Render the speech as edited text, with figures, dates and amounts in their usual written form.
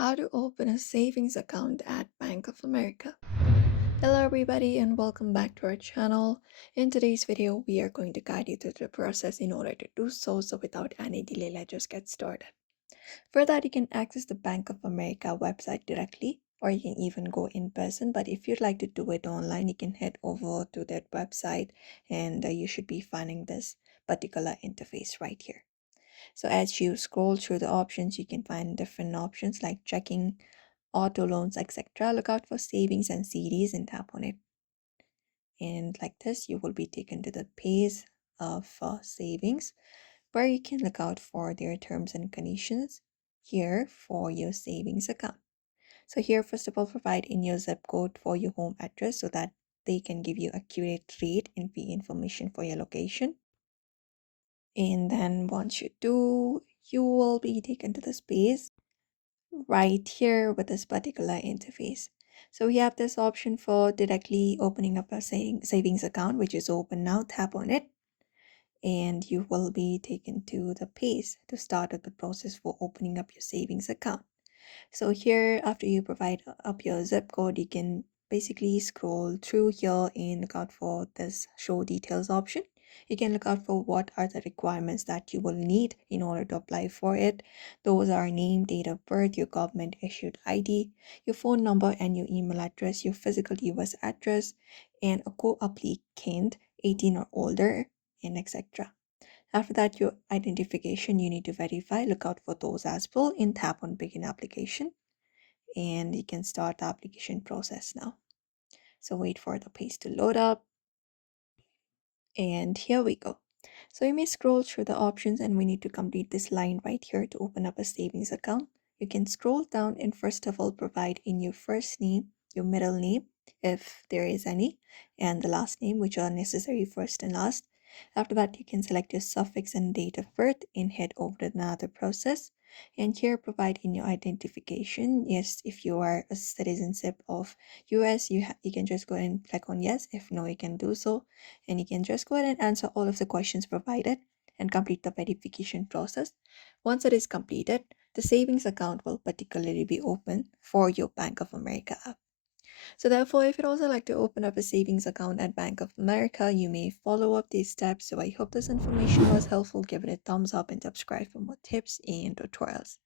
How to open a savings account at Bank of America. Hello everybody and welcome back to our channel. In today's video, we are going to guide you through the process in order to do so. So without any delay, let's just get started. For that, you can access the Bank of America website directly, or you can even go in person. But if you'd like to do it online, you can head over to that website and you should be finding this particular interface right here. So as you scroll through the options, you can find different options like checking, auto loans, etc. Look out for savings and CDs and tap on it. And like this, you will be taken to the page of savings where you can look out for their terms and conditions here for your savings account. So here, first of all, provide in your zip code for your home address so that they can give you accurate rate and fee information for your location. And then once you do, you will be taken to the space right here with this particular interface. So we have this option for directly opening up a savings account, which is open now. Tap on it and you will be taken to the page to start the process for opening up your savings account. So here, after you provide up your zip code, you can basically scroll through here and look out for this show details option. You can look out for what are the requirements that you will need in order to apply for it. Those are name, date of birth, your government issued ID, your phone number and your email address, your physical US address, and a co-applicant 18 or older, and etc. After that, your identification you need to verify. Look out for those as well and tap on begin application. And you can start the application process now. So wait for the page to load up. And here we go. So you may scroll through the options and we need to complete this line right here to open up a savings account. You can scroll down and first of all provide in your first name, your middle name, if there is any, and the last name, which are necessary first and last. After that, you can select your suffix and date of birth and head over to another process. And here provide in your identification. Yes, if you are a citizenship of US, you can just go ahead and click on yes. If no, you can do so. And you can just go ahead and answer all of the questions provided and complete the verification process. Once it is completed, the savings account will particularly be open for your Bank of America app. So therefore, if you'd also like to open up a savings account at Bank of America, you may follow up these steps. So I hope this information was helpful. Give it a thumbs up and subscribe for more tips and tutorials.